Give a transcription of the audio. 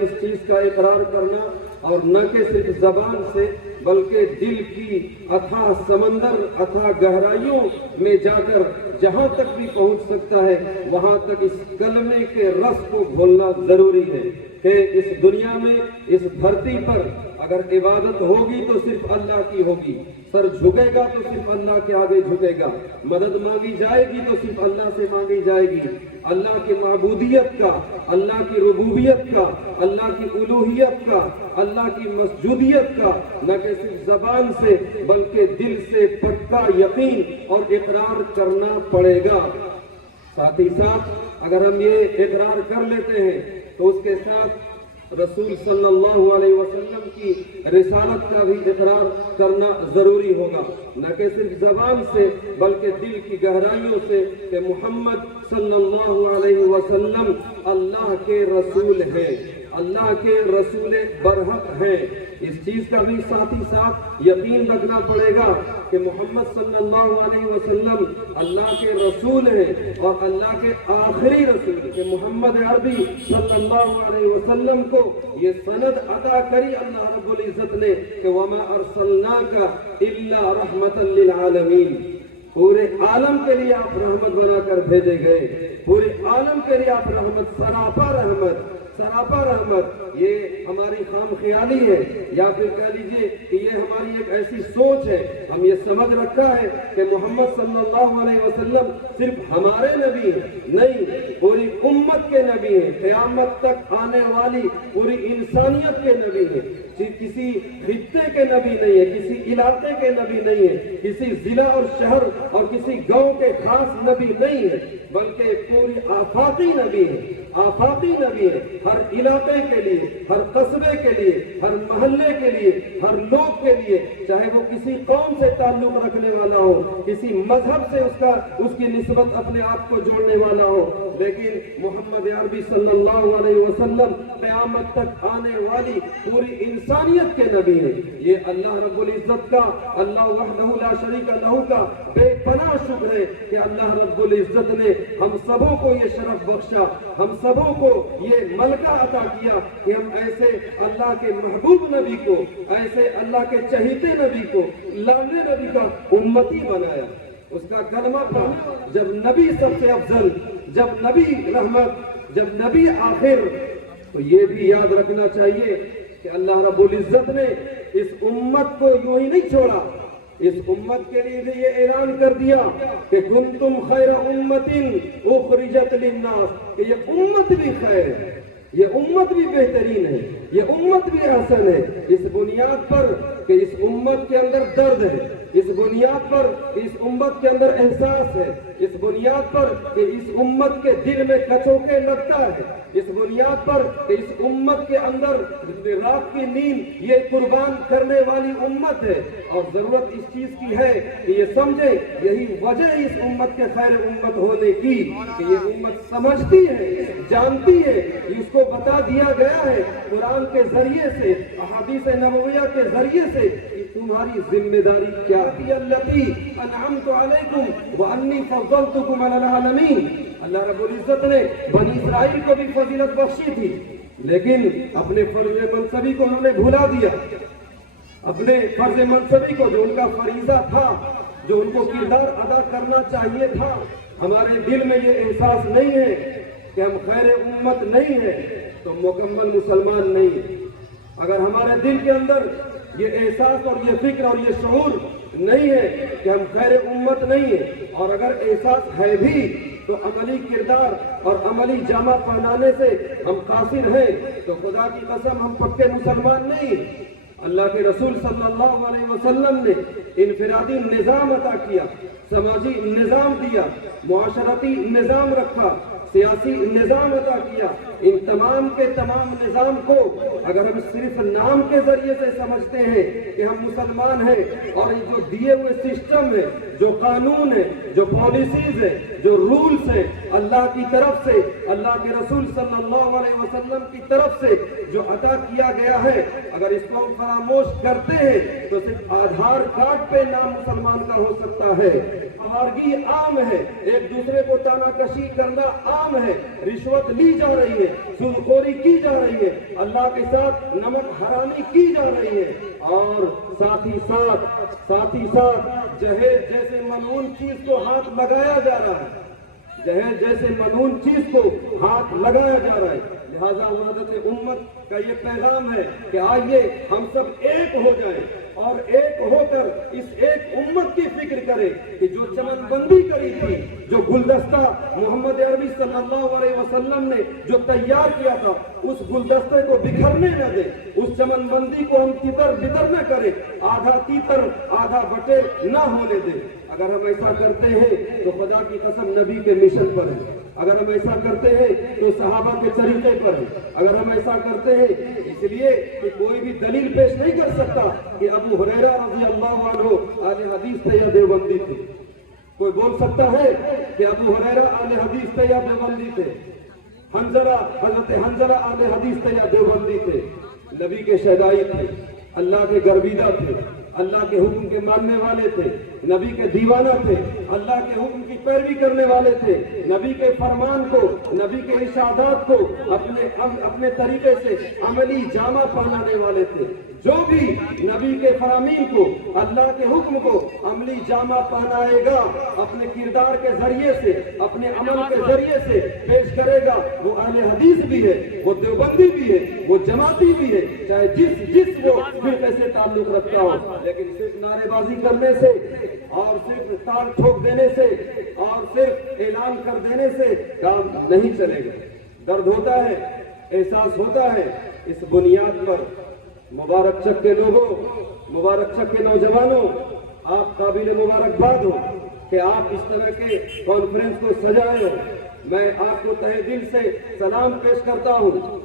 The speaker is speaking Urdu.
اس چیز کا اقرار کرنا، اور نہ کہ صرف زبان سے بلکہ دل کی اتھاہ سمندر، اتھاہ گہرائیوں میں جا کر جہاں تک بھی پہنچ سکتا ہے وہاں تک اس کلمے کے رس کو گھولنا ضروری ہے کہ اس دنیا میں، اس دھرتی پر اگر عبادت ہوگی تو صرف اللہ کی ہوگی، سر جھکے گا تو صرف اللہ کے آگے جھکے گا، مدد مانگی جائے گی تو صرف اللہ سے مانگی جائے گی، اللہ کی معبودیت کا، اللہ کی ربوبیت کا، اللہ کی الوہیت کا، اللہ کی مسجودیت کا نہ کہ صرف زبان سے بلکہ دل سے پکا یقین اور اقرار کرنا پڑے گا۔ ساتھ ہی ساتھ اگر ہم یہ اقرار کر لیتے ہیں تو اس کے ساتھ رسول صلی اللہ علیہ وسلم کی رسالت کا بھی اقرار کرنا ضروری ہوگا، نہ کہ صرف زبان سے بلکہ دل کی گہرائیوں سے کہ محمد صلی اللہ علیہ وسلم اللہ کے رسول ہیں، اللہ کے رسول برحق ہیں۔ اس چیز کا بھی ساتھ ہی ساتھ یقین رکھنا پڑے گا کہ محمد صلی اللہ علیہ وسلم اللہ کے رسول ہیں اور اللہ کے آخری رسول، کہ محمد عربی صلی اللہ علیہ وسلم کو یہ سند عطا کری اللہ رب العزت نے کہ وَمَا أَرْسَلْنَاكَ إِلَّا رَحْمَةً لِلْعَالَمِينَ، پورے عالم کے لیے آپ رحمت بنا کر بھیجے گئے، پورے عالم کے لیے آپ رحمت، سراپا رحمت، سراپا رحمت۔ یہ ہماری خام خیالی ہے یا پھر کہہ لیجئے کہ یہ ہماری ایک ایسی سوچ ہے، ہم یہ سمجھ رکھا ہے کہ محمد صلی اللہ علیہ وسلم صرف ہمارے نبی ہیں، نہیں، پوری امت کے نبی ہیں، قیامت تک آنے والی پوری انسانیت کے نبی ہیں، کسی خطے کے نبی نہیں ہے، کسی علاقے کے نبی نہیں ہے، کسی ضلع اور شہر اور کسی گاؤں کے خاص نبی نہیں ہے، بلکہ پوری آفاقی نبی ہے، آفاقی نبی ہے، ہر علاقے کے لیے، ہر قصبے کے لیے، ہر محلے کے لیے، ہر لوگ کے لیے، چاہے وہ کسی قوم سے تعلق رکھنے والا ہو، کسی مذہب سے اس کی نسبت اپنے آپ کو جوڑنے والا ہو، لیکن محمد عربی صلی اللہ علیہ وسلم قیامت تک آنے والی پوری انسانیت کے نبی ہیں۔ یہ اللہ رب العزت کا، اللہ وحدہ لا شریک لہ کا بے پناہ شکر ہے کہ اللہ رب العزت نے ہم سبوں کو یہ شرف بخشا، ہم سبوں کو یہ ملکہ عطا کیا کہ ہم ایسے اللہ کے محبوب نبی کو، ایسے اللہ کے چہیتے نبی کو، لاڈلے نبی کا امتی بنایا، اس کا کلمہ پڑھا۔ جب نبی سب سے افضل، جب نبی رحمت، جب نبی آخر، تو یہ بھی یاد رکھنا چاہیے کہ اللہ رب العزت نے اس امت کو یوں ہی نہیں چھوڑا، اس امت کے لیے بھی یہ اعلان کر دیا کہ کنتم خیر امت اخرجت للناس، کہ یہ امت بھی خیر ہے، یہ امت بھی بہترین ہے، یہ امت بھی حسن ہے، اس بنیاد پر کہ اس امت کے اندر درد ہے، اس بنیاد پر کہ اس امت کے اندر احساس ہے، اس بنیاد پر کہ اس امت کے دل میں کچوکے لگتا ہے، اس بنیاد پر کہ اس امت کے اندر رات کی نیند یہ قربان کرنے والی امت ہے، اور ضرورت اس چیز کی ہے کہ یہ سمجھے، یہی وجہ اس امت کے خیر امت ہونے کی کہ یہ امت سمجھتی ہے، جانتی ہے، اس کو بتا دیا گیا ہے قرآن کے ذریعے سے، احادیث نبویہ کے ذریعے سے کہ تمہاری ذمہ داری کیا ہے۔ التی انعمت علیکم وانی فضلتکم علی العالمین، اللہ رب العزت نے بنی اسرائیل کو بھی فضیلت بخشی تھی، لیکن اپنے فرض منصبی کو انہوں نے بھلا دیا، اپنے فرض منصبی کو جو ان کا فریضہ تھا، جو ان کو کردار ادا کرنا چاہیے تھا۔ ہمارے دل میں یہ احساس نہیں ہے کہ ہم خیر امت نہیں ہیں تو مکمل مسلمان نہیں ہیں۔ اگر ہمارے دل کے اندر یہ احساس اور یہ فکر اور یہ شعور نہیں ہے کہ ہم خیر امت نہیں ہیں، اور اگر احساس ہے بھی تو عملی کردار اور عملی جامہ پہنانے سے ہم قاصر ہیں، تو خدا کی قسم ہم پکے مسلمان نہیں ہیں۔ اللہ کے رسول صلی اللہ علیہ وسلم نے انفرادی نظام عطا کیا، سماجی نظام دیا، معاشرتی نظام رکھا، سیاسی نظام عطا کیا۔ ان تمام کے تمام نظام کو اگر ہم صرف نام کے ذریعے سے سمجھتے ہیں کہ ہم مسلمان ہیں، اور یہ جو دیے ہوئے سسٹم ہے، جو قانون ہے، جو پالیسیز ہے، جو رولز ہیں، اللہ کی طرف سے، اللہ کے رسول صلی اللہ علیہ وسلم کی طرف سے جو عطا کیا گیا ہے، اگر اس کو ہم فراموش کرتے ہیں تو صرف آدھار کارڈ پہ نام مسلمان کا ہو سکتا ہے، آوارگی عام ہے، ایک دوسرے کو تانا کشی کرنا عام ہے، رشوت لی جا رہی ہے، ہے، سودخوری کی جا رہی ہے، اللہ کے ساتھ نمک حرامی کی جا رہی ہے، اور ساتھ ہی ساتھ جہیز جیسے ملعون چیز کو ہاتھ لگایا جا رہا ہے، جہیز جیسے ملعون چیز کو ہاتھ لگایا جا رہا ہے۔ لہذا وحدت امت کا یہ پیغام ہے کہ آئیے ہم سب ایک ہو جائیں اور ایک ہو کر اس ایک امت کی فکر کریں کہ جو چمن بندی کری تھی، جو گلدستہ محمد عربی صلی اللہ علیہ وسلم نے جو تیار کیا تھا، اس گلدستے کو بکھرنے نہ دیں، اس چمن بندی کو ہم تتر بتر نہ کریں، آدھا تیتر آدھا بٹے نہ ہونے دیں۔ اگر ہم ایسا کرتے ہیں تو خدا کی قسم نبی کے مشن پر ہے، اگر ہم ایسا کرتے ہیں تو صحابہ کے طریقے پر ہے، اگر ہم ایسا کرتے ہیں اس لیے کہ کوئی بھی دلیل پیش نہیں کر سکتا کہ ابو ہریرہ رضی اللہ عنہ اہل حدیث تھے یا دیوبندی تھے۔ کوئی بول سکتا ہے کہ ابو ہریرہ اہل حدیث تھے یا دیوبندی تھے؟ حضرت حنظلہ اہل حدیث تھے یا دیوبندی تھے؟ نبی کے شہدائی تھے، اللہ کے گرویدہ تھے، اللہ کے حکم کے ماننے والے تھے، نبی کے دیوانہ تھے، اللہ کے حکم کی پیروی کرنے والے تھے، نبی کے فرمان کو، نبی کے ارشادات کو اپنے طریقے سے عملی جامہ پہنانے والے تھے۔ جو بھی نبی کے فرامین کو، اللہ کے حکم کو عملی جامہ پہنائے گا، اپنے کردار کے ذریعے سے، اپنے عمل کے ذریعے سے پیش کرے گا، وہ اہل حدیث بھی ہے، وہ دیوبندی بھی ہے، وہ جماعتی بھی ہے، چاہے جس وہ فرقے سے تعلق رکھتا ہو۔ لیکن صرف نعرے بازی کرنے سے اور صرف تال ٹھوک دینے سے اور صرف اعلان کر دینے سے کام نہیں چلے گا۔ درد ہوتا ہے، احساس ہوتا ہے۔ اس بنیاد پر مبارک چک کے لوگوں، مبارک چک کے نوجوانوں، آپ قابل مبارکباد ہو کہ آپ اس طرح کے کانفرنس کو سجائے ہو۔ میں آپ کو تہہ دل سے سلام پیش کرتا ہوں۔